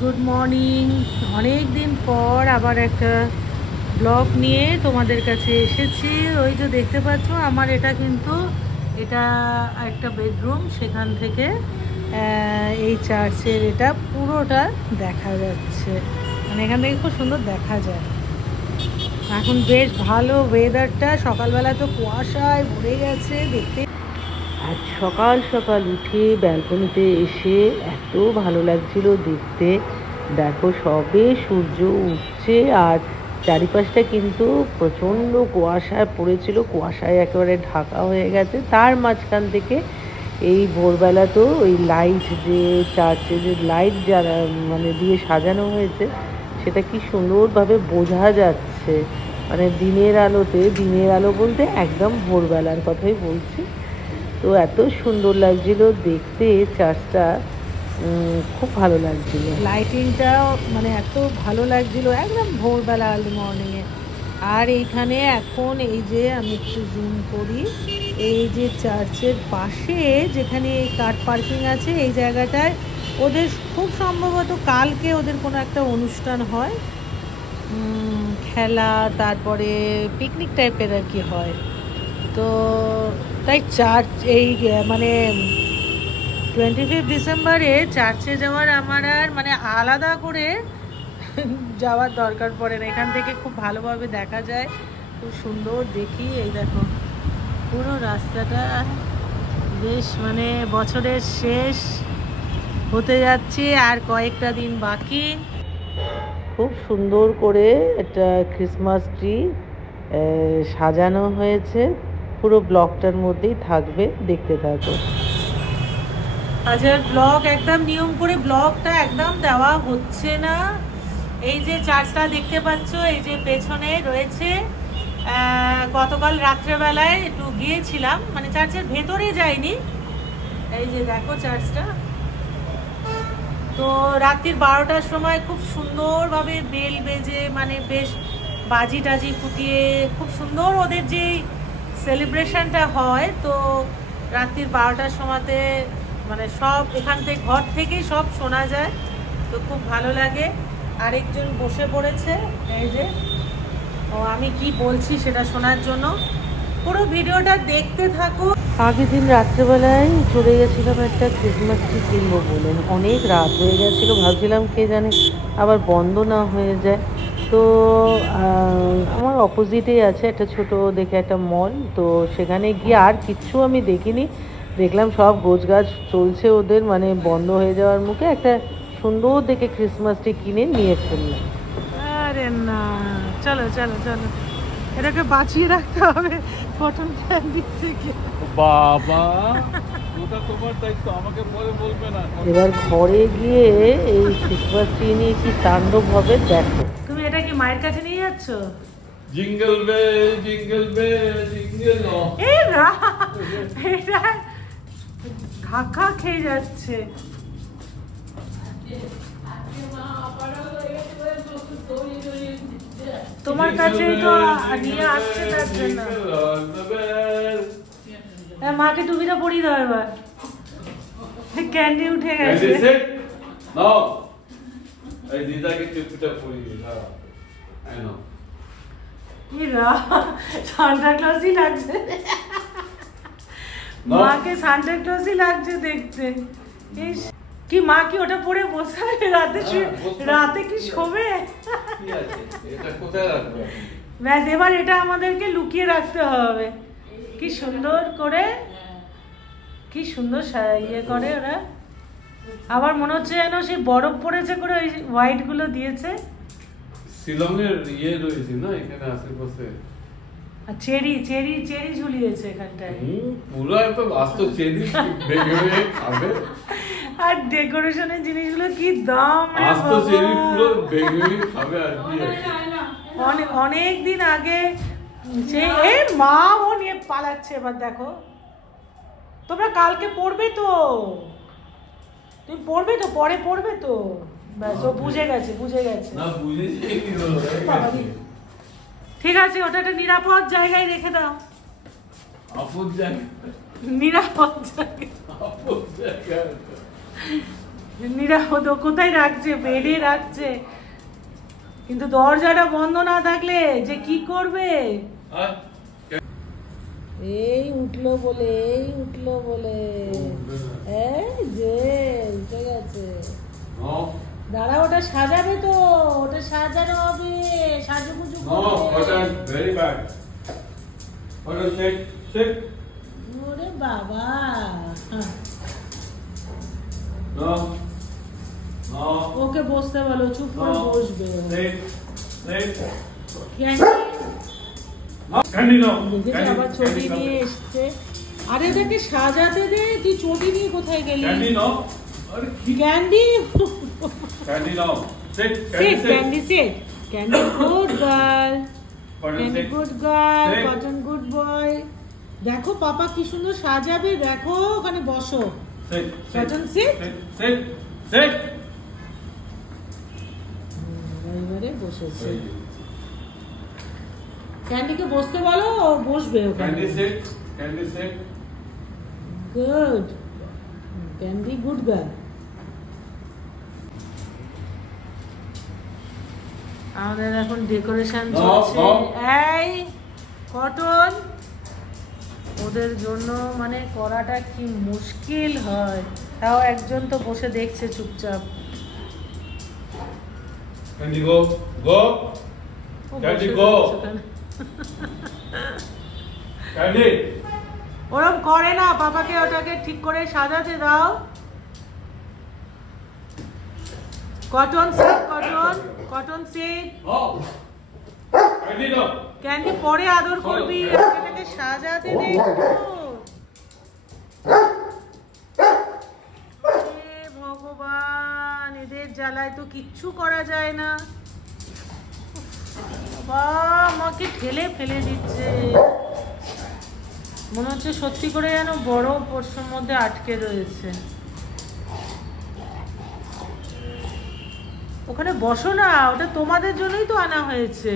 Good morning. অনেক দিন পর আবার একটা ব্লগ নিয়ে তোমাদের কাছে এসেছি। ওই যে দেখতে পাচ্ছ আমার এটা একটা বেডরুম, সেখান থেকে এই চার্চের এটা পুরোটা দেখা যাচ্ছে, মানে এখান থেকে খুব সুন্দর দেখা যায়। এখন বেশ ভালো ওয়েদারটা, সকালবেলা তো কুয়াশায় ভরে গেছে দেখতে। আজ সকাল সকাল উঠে ব্যালকনিতে এসে এত ভালো লাগছিল দেখতে। দেখো সবে সূর্য উঠছে আর চারিপাশটা কিন্তু প্রচণ্ড কুয়াশায় পড়েছিল, কুয়াশায় একেবারে ঢাকা হয়ে গেছে। তার মাঝখান থেকে এই ভোরবেলা তো ওই লাইট, যে চার্চে যে লাইট যারা মানে দিয়ে সাজানো হয়েছে, সেটা কি সুন্দরভাবে বোঝা যাচ্ছে। মানে দিনের আলো বলতে একদম ভোরবেলার কথাই বলছি। তো এত সুন্দর লাগছিল দেখতে চার্চটা, খুব ভালো লাগছিল। লাইটিংটাও মানে এত ভালো লাগছিল একদম ভোরবেলা আর্লি মর্নিংয়ে। আর এইখানে এখন এই যে আমি একটু জুম করি, এই যে চার্চের পাশে যেখানে কার পার্কিং আছে, এই জায়গাটায় ওদের খুব সম্ভবত কালকে ওদের কোনো একটা অনুষ্ঠান হয়, খেলা, তারপরে পিকনিক টাইপের আর কি হয়। তো তাই চার্চ এই মানে 25 ডিসেম্বরে চার্চে যাওয়ার আমার আর মানে আলাদা করে যাওয়ার দরকার পড়ে না। এখান থেকে খুব ভালোভাবে দেখা যায়, খুব সুন্দর দেখি। এই দেখো পুরো রাস্তাটা বেশ, মানে বছরের শেষ হতে যাচ্ছে আর কয়েকটা দিন বাকি। খুব সুন্দর করে একটা ক্রিসমাস ট্রি সাজানো হয়েছে, পুরো ব্লগটার মধ্যেই থাকবে, দেখতে থাকো। আচ্ছা, ব্লগ একদম নিয়ম করে ব্লগটা একদম দেওয়া হচ্ছে না। এই যে চার্চটা দেখতে পাচ্ছ, এই যে পেছনে রয়েছে, গতকাল রাত্রেবেলায় একটু গিয়েছিলাম, মানে চার্চের ভেতরে যাইনি। এই যে দেখো চার্চটা, তো রাত্রির 12টার সময় খুব সুন্দরভাবে বেল বেজে, মানে বেশ বাজি টাজি ফুটিয়ে খুব সুন্দর ওদের যে সেলিব্রেশনটা হয়। তো রাত্রির 12টার সময়তে মানে সব এখান থেকে ঘর থেকেই সব শোনা যায়, তো খুব ভালো লাগে। আরেকজন বসে পড়েছে, এই যে আমি কি বলছি সেটা শোনার জন্য। পুরো ভিডিওটা দেখতে থাকো। আগের দিন রাত্রেবেলায় চলে গেছিলাম একটা ক্রিসমাস ট্রি কিনবো বলে, অনেক রাত হয়ে গেছিলো, ভাবছিলাম কে জানে আবার বন্ধ না হয়ে যায়। তো আমার অপোজিটেই আছে একটা ছোট দেখে একটা মল, তো সেখানে গিয়ে আর কিচ্ছু আমি দেখিনি, দেখলাম সব গোছগাছ চলছে ওদের, মানে বন্ধ হয়ে যাওয়ার মুখে। একটা সুন্দর দেখে ক্রিসমাস ট্রি কিনে নিয়ে ফেললাম। আরে না, চলো চলো চলো, এটাকে বাঁচিয়ে রাখতে হবে কটন ক্যান্ডি থেকে। বাবা, ওটা তোমার দায়িত্ব, আমাকে পরে বলবে না। এবার ঘরে গিয়ে এই ক্রিসমাস ট্রি নিয়ে কি তাণ্ডব হবে দেখো। তুমি এটা কি মায়ের কাছে নিয়ে যাচ্ছ? Jingle bell jingle bell jingle, এটা ধাক্কা খেয়ে যাচ্ছে। তোমার কাছে তো নিয়ে আসছে তার জন্য। মাকে টুপিটা পরিয়ে দাও এবার, ক্যান্ডি উঠে গেছে। সান্টা ক্লজই লাগছে, মাকে সান্টা ক্লজই লাগছে দেখতে। কি মা কি ওটা পরে বসে রাতে কি শোবে? ব্যাস, এবার এটা আমাদেরকে লুকিয়ে রাখতে হবে। কি সুন্দর করে, কি সুন্দর ইয়ে করে ওরা। আবার মনে হচ্ছে যেন সেই বরফ পড়েছে করে ওই হোয়াইট গুলো দিয়েছে। শিলংয়ের ইয়ে রয়েছে না এখানে আশেপাশে, আর চেরি চেরি চেরি ঝুলিয়েছে এখানটায়। পুরো একদম আস্ত চেরি ভেঙে খাবে। আর ডেকোরেশনের জিনিসগুলো কি দাম, আস্ত চেরি পুরো ভেঙে খাবে। আর কি অনেক দিন আগে এই মা ও নিয়ে পালাচ্ছে। এবার দেখো, তোমরা কালকে পড়বে তো, তুমি পড়বে তো, পরে পড়বে তো, ব্যাস ও বুঝে গেছে বুঝে গেছে। ঠিক আছে, ওটা একটা নিরাপদ জায়গায় রেখে দাও। নিরাপদ জায়গায় নিরাপদ কোথায় রাখছে, বেডে রাখছে, কিন্তু দরজাটা বন্ধ না থাকলে যে কি করবে। এই উঠলো বলে এই যে উঠে গেছে। দাঁড়া, ওটা সাজাবে তো, ওটা সাজানো হবে, সাজুগুজু ওরে বাবা। ওকে বসতে বলো, চুপ করে বসবে। আবার ছবি নিয়ে এসছে। আরে ওদেরকে সাজাতে দে, তুই চটি নিয়ে কোথায় গেলি? Candy good girl, candy good girl, cotton good boy. দেখো পাপা কি সুন্দর সাজাবে, দেখো ওখানে বসো। কটন সিট, এবারে বসেছে। ক্যান্ডিকে বসতে বলো, ও বসবে ওখানে। Good candy good girl. আমাদের এখন ডেকোরেশন চলছে। এই কটন, ওদের জন্য মানে করাটা কি মুশকিল হয়, তাও একজন তো বসে দেখছে চুপচাপ। Candy go. Candy go. Candy. ওরম করে না, পাপাকে ওটাকে ঠিক করে সাজাতে দাও। Cotton sit, Cotton sit. Candy no. Candy পরে আদর করবি, এটাকে সাজাতে দে একটু। ভগবান, এদের জ্বালায় তো কিচ্ছু করা যায় না। বাবা আমাকে ঠেলে ফেলে দিচ্ছে, মনে হচ্ছে সত্যি করে যেন বড় পোর্শন মধ্যে আটকে রয়েছে। ওখানে বসো না, ওটা তোমাদের জন্যই তো আনা হয়েছে।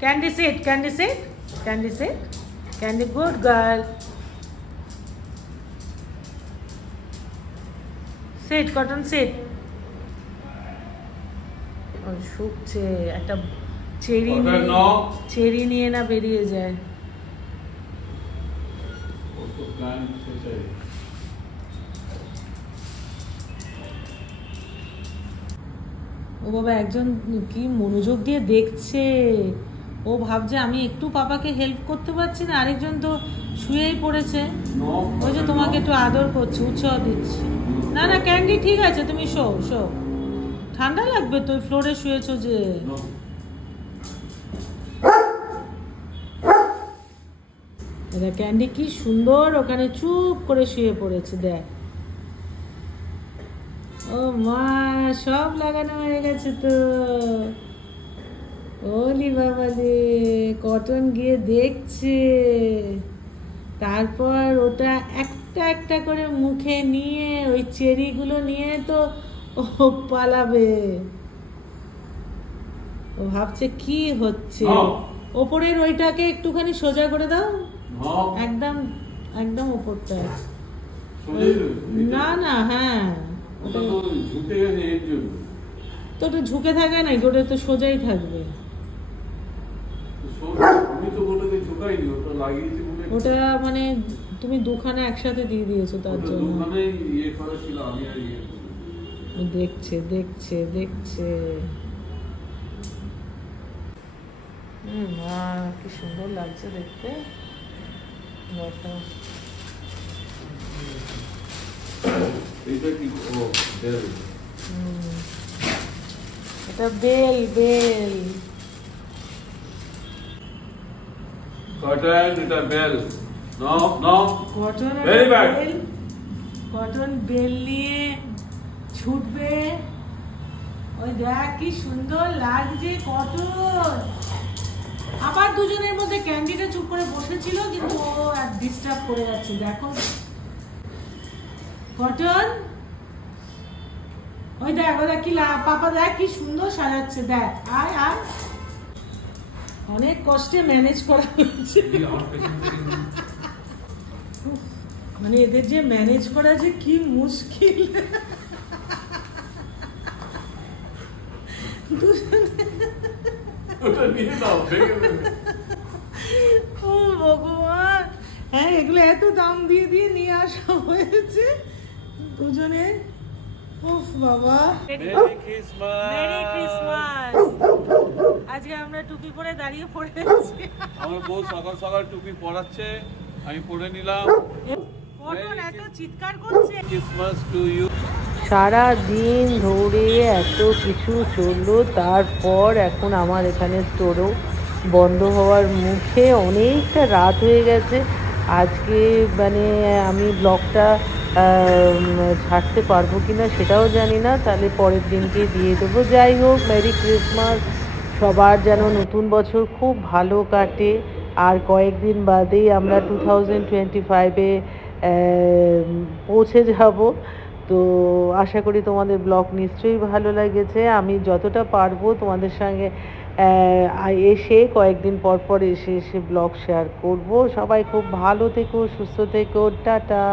Candy sit, Candy good girl. Sit, Cotton sit. ও শুকছে, একটা চেরি নিয়ে না বেরিয়ে যায়। ও বাবা, একজন কি মনোযোগ দিয়ে দেখছে। ও ভাবছে আমি একটু পাপাকে হেল্প করতে পারছি না, আরেকজন তো শুয়েই পড়েছে। ওই যে তোমাকে একটু আদর করছে, উৎসাহ দিচ্ছে। না না ক্যান্ডি ঠিক আছে, তুমি শো। ঠান্ডা লাগবে তো, ফ্লোরে শুয়েছো যে। ক্যান্ডি কি সুন্দর ওখানে চুপ করে শুয়ে পড়েছে, দেখ। ও মা, সব লাগানো হয়ে গেছে তো। ওলি বাবা রে, কটন গিয়ে দেখছে, তারপর ওটা একটা একটা করে মুখে নিয়ে ওই চেরিগুলো নিয়ে তো ও পালাবে। ও ভাবছে কি হচ্ছে। ওপরের ওইটাকে একটুখানি সোজা করে দাও, একদম ওপরটা। না হ্যাঁ, তো ওটা ঝুঁকে থাকে না, ওটা তো সোজাই থাকবে। ওটা মানে তুমি দুখানা একসাথে দিয়ে দিয়েছো, তার জন্য দেখছে। মা কি সুন্দর লাগছে দেখতে। এটা বেল। Cotton, এটা bell. No. Very bad. Cotton bell নিয়ে ছুটবে। ওই দেখ কি সুন্দর লাগছে কটন। আবার দুজনের মধ্যে ক্যান্ডিটা চুপ করে বসেছিল, কিন্তু ও আর ডিস্টার্ব করে যাচ্ছে। দেখো কটন, ওই দেখ কি পাপা দেখ কি সুন্দর সাজাচ্ছে, দেখ। আয় অনেক কষ্টে ম্যানেজ করা হয়েছে। মানে এদের যে ম্যানেজ করা যে কি মুশকিল। ও ভগবান, হ্যাঁ এগুলো এত দাম দিয়ে দিয়ে নিয়ে আসা হয়েছে দুজনে। উফ বাবা, মেরি ক্রিসমাস। আজকে আমরা টুপি পরে দাঁড়িয়ে পড়েছি। আমার বউ সকাল সকাল টুপি পরাচ্ছে, আমি পরে নিলাম। কটন এত চিৎকার করছে। Christmas to you. সারা দিন ধরে এত কিছু চললো, তারপর এখন আমার এখানে স্টোরও বন্ধ হওয়ার মুখে, অনেকটা রাত হয়ে গেছে। আজকে মানে আমি ব্লগটা ছাড়তে পারবো কি না সেটাও জানি না, তাহলে পরের দিনকে দিয়ে দেবো। যাই হোক, মেরি ক্রিসমাস, সবার যেন নতুন বছর খুব ভালো কাটে। আর কয়েকদিন বাদেই আমরা 2025-এ পৌঁছে যাব। তো আশা করি তোমাদের ব্লগ নিশ্চয়ই ভালো লেগেছে। আমি যতটা পারবো তোমাদের সঙ্গে এসে কয়েকদিন পর পর এসে ব্লগ শেয়ার করব। সবাই খুব ভালো থেকো, সুস্থ থেকো, টাটা।